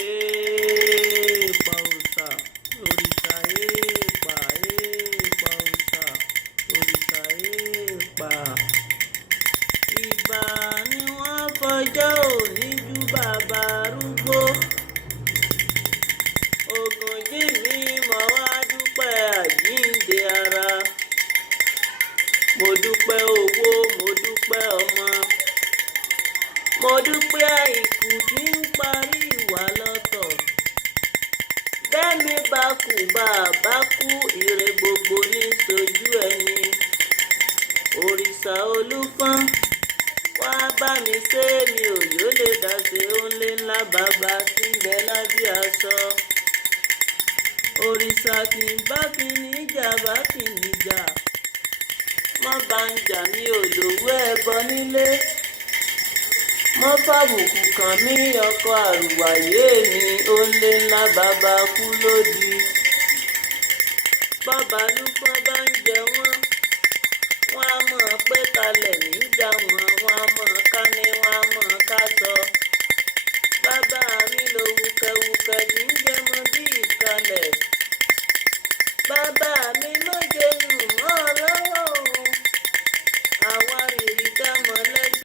Epa òòṣà, òrìṣà epa, epa òòṣà, òrìṣà epa. Ìbà ni wọ́n fọjọ́ òní jú bàbá arúgbó. Ògúnjìmí mo wá dúpẹ́ àjíǹde ara. Mo dúpẹ́ owó, mo dúpẹ́ ọmọ. Mo dúpẹ́ àìkú tí ń parí ìwà lọ́tọ̀. Bẹ́mi bá kú bàbá kú, ire gbogbo ní ṣojú ẹni. Òrìṣà Olúpọ́n, wá bá mi ṣe mi ò yóò lè dàsé òǹlé ńlá bàbá tí ń bẹ lábẹ́ aṣọ. Òrìṣà kì í bá kí níjà bá kí níjà. Mọ́ bá ń jà mí ò lówó ẹbọ nílé. Mọ́ fàbùkù kàn mí ọkọ àrùwàyé mi òǹlé ńlá bàbá kú lódì. Bàbá Lúpọ́n bá ń jẹ wọ́n á mọ̀ pé kalẹ̀ níjà wọ́n á mọ̀ ká ní wọ́n á mọ̀ ká sọ. Bàbá mi lo wùkẹ̀wùkẹ̀ tí ń jẹmọ bí ìkalẹ̀. Bàbá